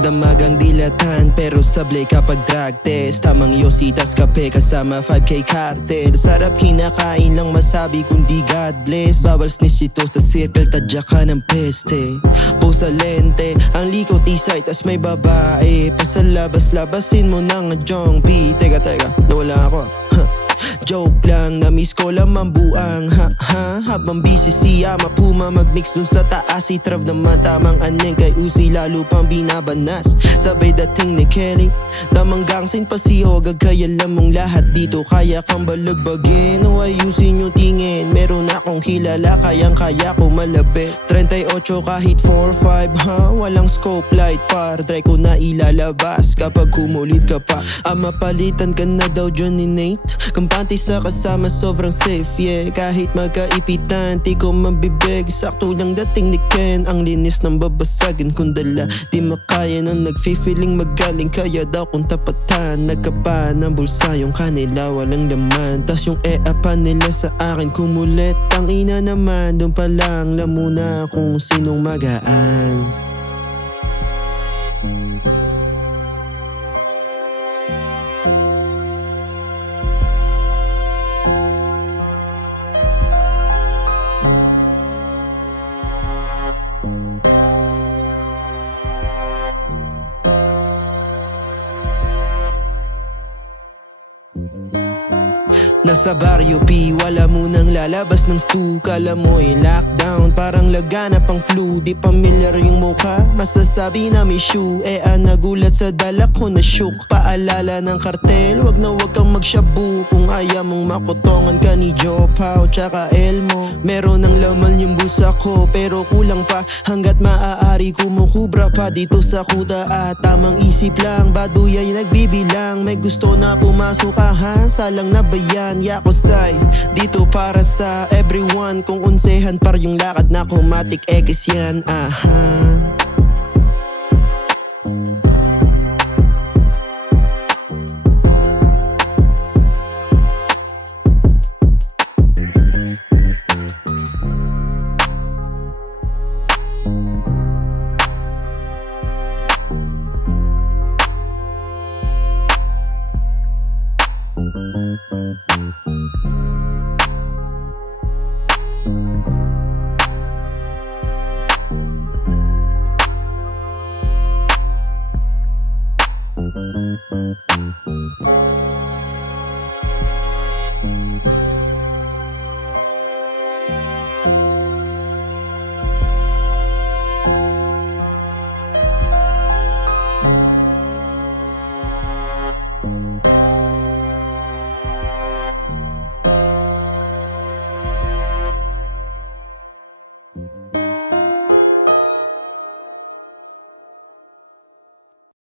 Magdamagang dilatan pero sablay kapag drug test. Tamang yositas kape kasama 5k cartel. Sarap kinakain lang masabi kundi God bless. Bawal snitch dito sa circle, tadya ka ng peste. Post sa lente, ang likot isay tas may babae. Pasalabas-labasin mo ng jong P. Teka, nawala ako. Joke lang, na-miss ko lang mambuang Habang busy siya mapuma mag-mix dun sa taas. Si Trav naman tamang aneng kay Uzi lalo pang binabanas. Sabay dating ni Kelly, tamang gangsin pa si Hogag. Kaya alam mong lahat dito kaya kang balagbagin. O ayusin yung tingin, meron akong kilala kayang kaya ko malapit. 38 kahit 4-5 walang scope light par. Try ko na ilalabas kapag kumulit ka pa. Mapalitan ka na daw dyan ni Nate. Kampante sa kasama sobrang safe, yeah. Kahit magkaipitan, di ko mabibig. Sakto lang dating ni Ken, ang linis ng babasagin kong dala. Di makaya nang nag-feeling magaling, kaya daw kung tapatan. Nagkapa ng bulsa yung kanila walang laman. Tas yung pa nila sa akin kumulit. Ang ina naman, dun pa lang lamuna kung sinong magaan. Nasa baryo P, wala munang lalabas ng stu. Kala mo'y lockdown, parang laganap ang flu. Di pamilyar yung mukha, masasabi na may shoe. Nagulat sa dala ko na shook. Paalala ng kartel, wag na wag kang magshabu. Kung ayaw mong makotongan ka ni Joe Pao tsaka Elmo. Meron ng laman yung bulsa ko pero kulang pa. Hanggat maaari kumukubra pa dito sa kuta. At tamang isip lang, baduy ay nagbibilang. May gusto na pumasok ha, salang na bayan. Yakusay, dito para sa everyone. Kung unsehan par yung lakad na kumatik X yan, Thank you.